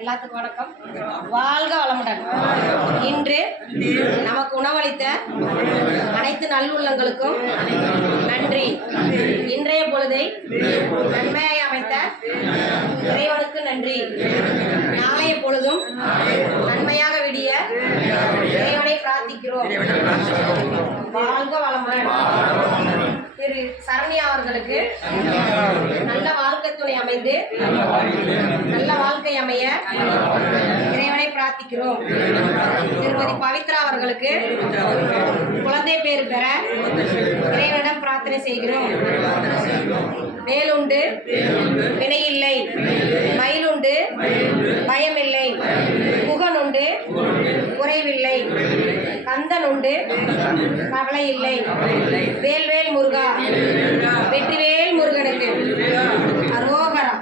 எல்லாத்துக்கும் வணக்கம். வாழ்க வளமுடன். இன்று நமக்கு உணவளித்த அனைத்து நல்லுள்ளங்களுக்கும் நன்றி. இன்றைய பொழுதை நன்மையாய் அமைத்த இறைவனுக்கு நன்றி. நாளைய பொழுதும் நன்மையாக விடிய இறைவனை பிரார்த்திக்கிறோம். வாழ்க வளமுடன். திரு சரண்யா அவர்களுக்கு நல்ல வாழ்க்கை துணை அமைந்து நல்ல வாழ்க்கை அமைய இறைவனை பிரார்த்திக்கிறோம். திருமதி பவித்ரா அவர்களுக்கு குழந்தை பேர் பெற இறைவனிடம் பிரார்த்தனை செய்கிறோம். வேலுண்டு வினையில்லை, மயிலுண்டு பயமில்லை, புகனுண்டு குறைவில்லை, கந்தன் உண்டு கவலை இல்லை. வேல்வேல் முருகா, வெற்றிவேல் முருகனுக்கு அரோகரா.